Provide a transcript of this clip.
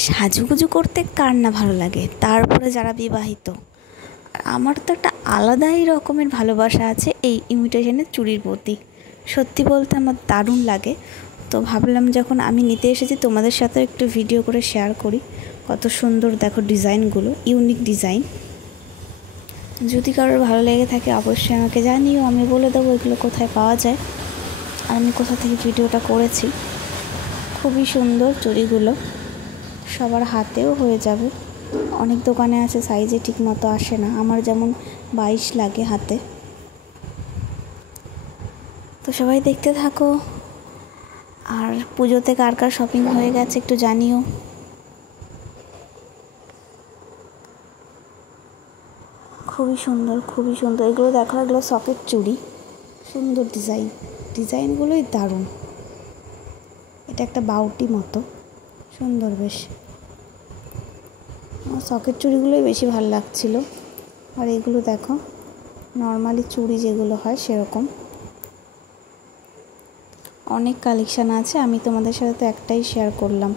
সাজুগুজু করতে কার না ভালো লাগে, তারপরে যারা বিবাহিত। আমার তো একটা আলাদাই রকমের ভালোবাসা আছে এই ইমিটেশনের চুড়ির প্রতি। সত্যি বলতে আমার দারুণ লাগে। তো ভাবলাম যখন আমি নিতে এসেছি তোমাদের সাথে একটু ভিডিও করে শেয়ার করি। কত সুন্দর দেখো ডিজাইনগুলো, ইউনিক ডিজাইন। যদি কারোর ভালো লেগে থাকে অবশ্যই আমাকে জানিও, আমি বলে দেবো এগুলো কোথায় পাওয়া যায় আর আমি কোথা থেকে ভিডিওটা করেছি। খুবই সুন্দর চুড়িগুলো, সবার হাতেও হয়ে যাবে। অনেক দোকানে আছে সাইজে ঠিক মতো আসে না, আমার যেমন 22 লাগে হাতে। তো সবাই দেখতে থাকো, আর পুজোতে কার কার শপিং হয়ে গেছে একটু জানিও। খুবই সুন্দর, খুবই সুন্দর। এগুলো দেখো, এগুলো সকেট চুড়ি, সুন্দর ডিজাইনগুলোই দারুণ। এটা একটা বাউটি মতো সুন্দর বেশ। আমার সকেট চুড়িগুলোই বেশি ভালো লাগছিলো। আর এগুলো দেখো নর্মালি চুড়ি যেগুলো হয় সেরকম। অনেক কালেকশান আছে, আমি তোমাদের সাথে তো একটাই শেয়ার করলাম।